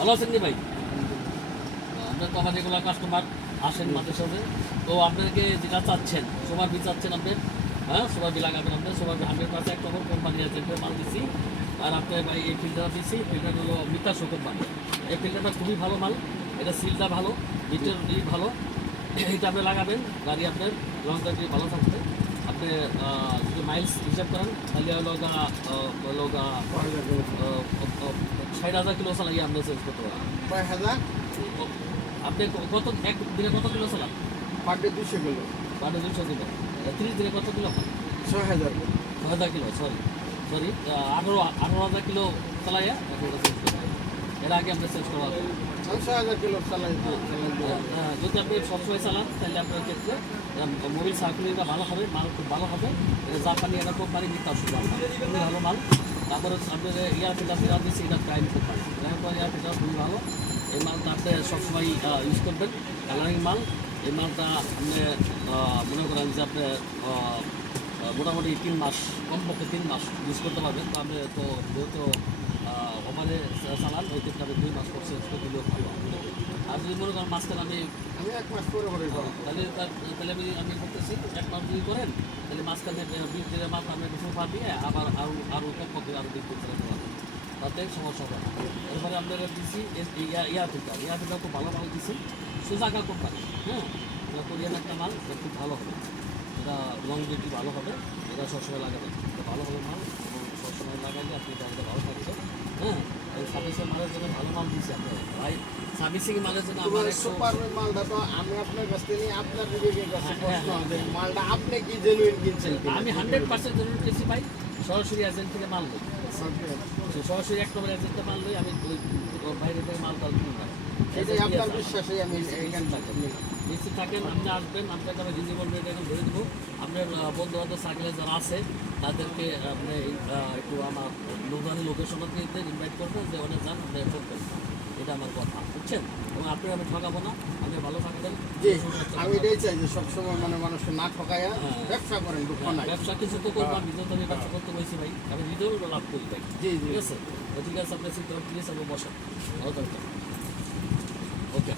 ভালো আছেন কি ভাই? আপনার তো আমার রেগুলার কাস্টমার আসেন মাঝে সাথে, তো আপনাকে যেটা চাচ্ছেন সোমার বি চাচ্ছেন আপনি, হ্যাঁ সোমার বি লাগাবেন আপনি। সোমার বি 100% 1 নম্বর কোম্পানি এজেন্টের মাল দিচ্ছি। আর আপনার ভাই এই ফিল্টার দিচ্ছি, ফিল্টার হলো মিতা শো কোম্পানি। এই ফিল্টারটা খুবই ভালো মাল, এটা সিলটা ভালো, মিটার ভালো। এটা আপনি লাগাবেন, গাড়ি আপনার লং ড্রাইভ ভালো থাকবে। আপনি যদি মাইলস হিসাব করেন তাহলে হলো 60,000 কিলো চালাইয়ে আপনি চেঞ্জ করতে পারেন। কয় হাজার? আপনি কত এক দিনে কত কিলো চালান? Per day 200 kilo. Per day 200 kilo. 30 দিনে কত কিলো পান? 6000 কিলো। 6,000 কিলো, সরি 18,000 কিলো চালাইয়া আপনি এটা চেঞ্জ করতে পারেন। এর আগে আপনি চেঞ্জ করা হবে। আমি 6000 কিলো চালাই। যদি আপনি সবসময় চালান তাহলে আপনার ক্ষেত্রে মোবিল সার্কুলিংটা ভালো হবে, মাল খুব ভালো হবে। এটা জাপানি একটা কোম্পানি নিতে আসবে, খুবই ভালো মাল। তারপরে আপনার এয়ার ফিল্টার ফেরা দিচ্ছে, এটা প্রাইম কোম্পানি। এয়ার ফিল্টার খুবই ভালো। এই মালটা আপনি সবসময় ইউজ করবেন, কালারিং মাল। এই মালটা আপনি মনে করেন যে আপনি মোটামুটি 3 মাস, কমপক্ষে 3 মাস ইউজ করতে পারবেন। তো আপনি তো যেহেতু ওভারে চালান, ওই ক্ষেত্রে আপনি 2 মাস পর চেঞ্জ করে দিলেও ভালো। আর যদি মনে করেন মাঝখানে আমি 1 মাস পরে করব। তাহলে আমি বলতেছি 1 মাস যদি করেন তাহলে মাঝখানে 20 দিনের মাছ আপনি সোফা দিয়ে আবার আরও কমপক্ষে আরও 20 দিন চালাতে পারবেন, তাতে সমস্যা হবে না। এরপরে আপনারা দিচ্ছি এয়ার ফিল্টার খুব ভালো মাল দিচ্ছি, সুজাকা কোম্পানি। হ্যাঁ, এটা কোরিয়ান একটা মাল, এটা খুব ভালো হবে, এটা লংজিভিটি ভালো হবে, এটা সবসময় লাগাবেন, এটা ভালো হবে মাল এবং সবসময় লাগালে আপনি তাহলে ভালো থাকছে। হ্যাঁ, এই সার্ভিসিং মালের জন্য ভালো মাল দিচ্ছি আপনার ভাই। সার্ভিসিং মালের জন্য আমার সুপার মালটা তো আমি আপনার কাছ থেকে নিয়ে আপনার বিবেকের কাছে প্রশ্ন যে মালটা আপনি কি জেনুইন কিনছেন? আমি 100% জরুরি পেয়েছি ভাই, সরাসরি এজেন্ট থেকে মাল লই, সরাসরি 1 নম্বর এজেন্টে মাল লই, আমি ওই বাইরে থেকে মাল টাল কিনি না। এটাই আপনার বিশ্বাসেই আমি এইখান থেকে নিলাম। নিশ্চিত থাকেন, আপনি আসবেন, আপনাকে আমি রিজনেবল রেট এখন ধরে দেবো। আপনার বন্ধু বান্ধব সার্কেলে যারা আছে তাদেরকে আপনি একটু আমার লোকালি লোকেশনও দিতে ইনভাইট করবেন, যে অনেক যান আপনি ফোন করবেন। এটা আমার কথা, বুঝছেন? এবং আপনি আমি ঠকাবো না, আপনি ভালো থাকবেন। জি, আমি এটাই চাই যে সবসময় মানে মানুষকে না ঠকাইয়া ব্যবসা করেন, দুঃখ নাই। ব্যবসা কিছু তো করবো, আমি তো আমি ব্যবসা করতে বলছি ভাই, আমি নিজেও লাভ করি ভাই। জি জি, ঠিক আছে, তো ঠিক আছে, আপনার চিন্তা প্লিজ আমি বসেন, ভালো থাকবেন। ওকে।